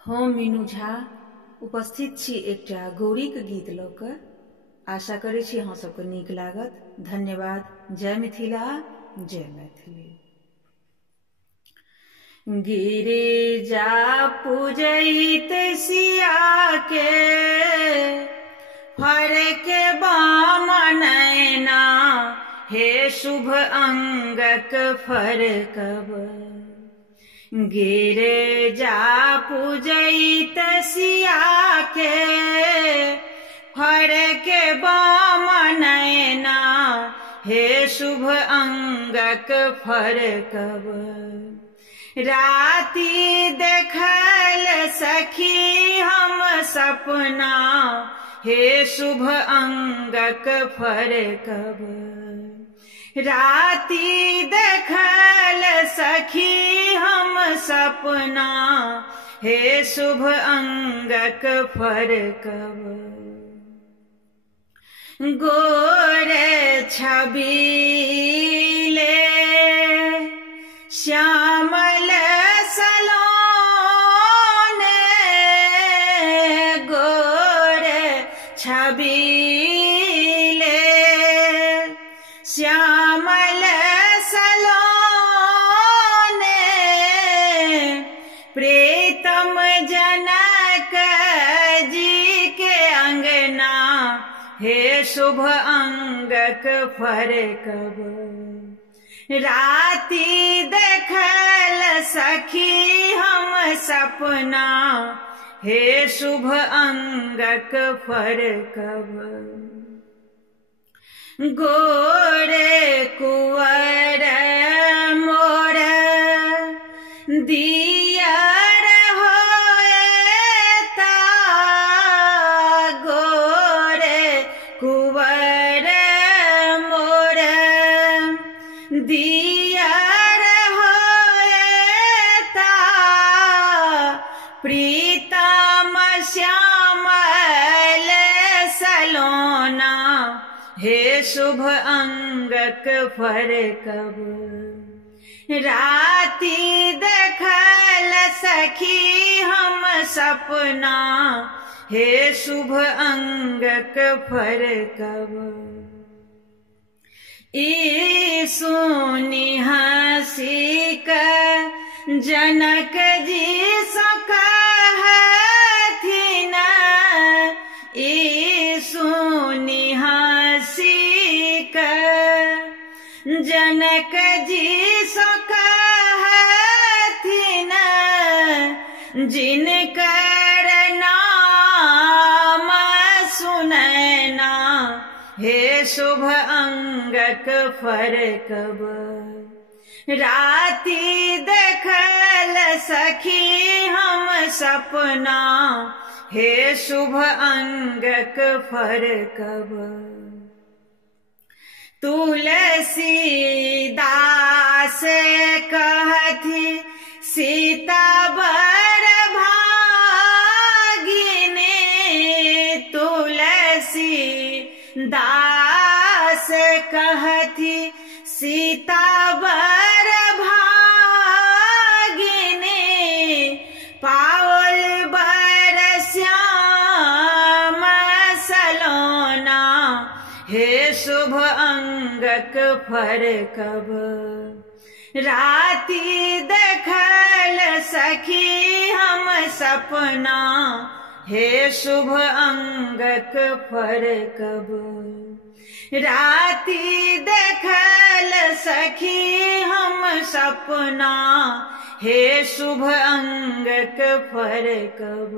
हम मीनू झा उपस्थित छी एकटा गौरीक गीत लऽ कऽ। आशा करै छी अहाँ सबके नीक लागत। धन्यवाद। जय मिथिला, जय मैथिली। गिरिजा पूजैत सिया के फरके बाम नैना, हे शुभ अंगक फरकब। गिरिजा पूजैत सिया के फरके बाम नैना, हे शुभ अंगक फरकब। राति देखल सखी हम सपना, हे शुभ अंगक फरकब। राति देखल सखी हम सपना, हे शुभ अंगक फरकब। गोरे छबीले श्यामल सलोने, गोरे छबीले श्यामल सलोने, प्रीतम जनक जी के अंगना, हे शुभ अंगक फरकब। राति देखल सखी हम सपना, हे शुभ अंगक फरकब। गोरे कुंवर मोर दियर होएता, गोरे कुंवर मोर दियर होएता, प्रीतम श्यामल सलोना, हे शुभ अंगक फरकब। राति देखल सखी हम सपना, हे शुभ अंगक फरकब। ई सुनि हँसी क जनक जी सँ कहथिन, ई सुनि हँसी क जनक जी सँ कहथिन, जिनकर नाम सुनैना, हे शुभ अंगक फरकब। राति देखल सखी हम सपना, हे शुभ अंगक फरकब। तुलसीदास कहथि सीता बर भागिनी, तुलसीदास कहथि सीता बर भागिनी, पाओल बर श्याम सलोना, हे शुभ अंगक फरकब। राति देखल सखी हम सपना, हे शुभ अंगक फरकब। राति देखल सखी हम सपना, हे शुभ अंगक फरकब।